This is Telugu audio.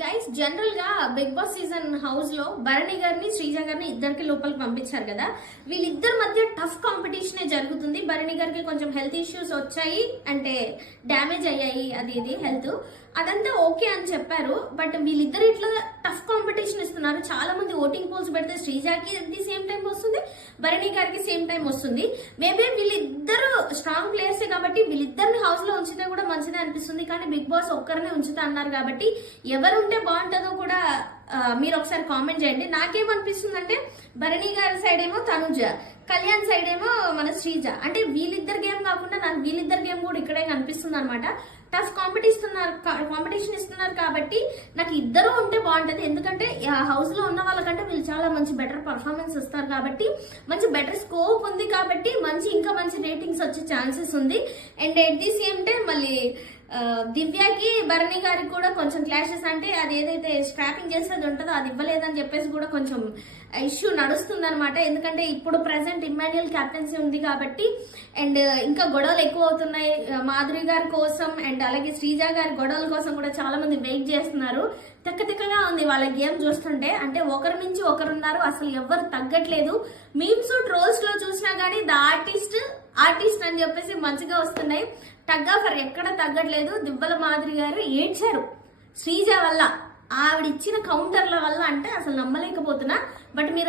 గైస్ జనరల్గా బిగ్ బాస్ సీజన్ హౌస్లో భరణి గారిని శ్రీజ గారిని ఇద్దరికి లోపలికి పంపించారు కదా. వీళ్ళిద్దరి మధ్య టఫ్ కాంపిటీషన్ జరుగుతుంది. భరణి గారికి కొంచెం హెల్త్ ఇష్యూస్ వచ్చాయి అంటే డ్యామేజ్ అయ్యాయి అది ఇది హెల్త్ అదంతా ఓకే అని చెప్పారు బట్ వీళ్ళిద్దరు ఇట్లా టఫ్ కాంపిటీషన్ ఇస్తున్నారు. చాలా మంది ఓటింగ్ పోల్స్ పెడితే శ్రీజాకి ది సేమ్ టైం వస్తుంది భరణి గారికి సేమ్ టైం వస్తుంది. మేబీ వీళ్ళిద్దరు స్ట్రాంగ్ ప్లేయర్సే కాబట్టి వీళ్ళిద్దరిని హౌస్లో ఉంచితే కూడా అనిపిస్తుంది. కానీ బిగ్ బాస్ ఒక్కరినే ఉంచుతా అన్నారు కాబట్టి ఎవరు ఉంటే బాగుంటుందో కూడా మీరు ఒకసారి కామెంట్ చేయండి. నాకేమనిపిస్తుంది అంటే భరణి గారి సైడ్ ఏమో తనుజ కళ్యాణ్ సైడ్ ఏమో మన శ్రీజ. అంటే వీళ్ళిద్దరు గేమ్ కాకుండా నాకు వీళ్ళిద్దరు గేమ్ కూడా ఇక్కడే కనిపిస్తుంది అనమాట టఫ్ కాంపిటీస్తున్నారు కాంపిటీషన్ ఇస్తున్నారు కాబట్టి నాకు ఇద్దరు ఉంటే బాగుంటుంది. ఎందుకంటే హౌస్లో ఉన్న వాళ్ళకంటే వీళ్ళు చాలా మంచి బెటర్ పర్ఫార్మెన్స్ ఇస్తారు కాబట్టి మంచి బెటర్ స్కోప్ ఉంది కాబట్టి మంచి ఇంకా మంచి రేటింగ్స్ వచ్చే ఛాన్సెస్ ఉంది. And at the same time మళ్ళీ దివ్యకి భరణి గారికి కూడా కొంచెం క్లాషెస్ అంటే అది ఏదైతే స్క్రాపింగ్ చేసేది ఉంటుందో అది ఇవ్వలేదని చెప్పేసి కూడా కొంచెం ఇష్యూ నడుస్తుంది అనమాట ఎందుకంటే ఇప్పుడు ప్రెసెంట్ ఇమ్మాన్యుయల్ క్యాప్టెన్సీ ఉంది కాబట్టి అండ్ ఇంకా గొడవలు ఎక్కువ అవుతున్నాయి మాధురి గారి కోసం అండ్ అలాగే శ్రీజ గారి గొడవల కోసం కూడా చాలా మంది వెయిట్ చేస్తున్నారు. తిక్క తిక్కగా ఉంది వాళ్ళ గేమ్ చూస్తుంటే. అంటే ఒకరి నుంచి ఒకరున్నారు. అసలు ఎవరు తగ్గట్లేదు. మీమ్స్ ట్రోల్స్లో చూసినా కానీ ద ఆర్టిస్ట్ ఆర్టిస్ట్ అని చెప్పేసి మంచిగా వస్తున్నాయి. టగ్గాఫర్ ఎక్కడ తగ్గట్లేదు. దివ్వల మాదిరి గారు ఏడ్చారు. శ్రీజ వల్ల ఆవిడ ఇచ్చిన కౌంటర్ల వల్ల అంటే అసలు నమ్మలేకపోతున్నా. బట్ మీరు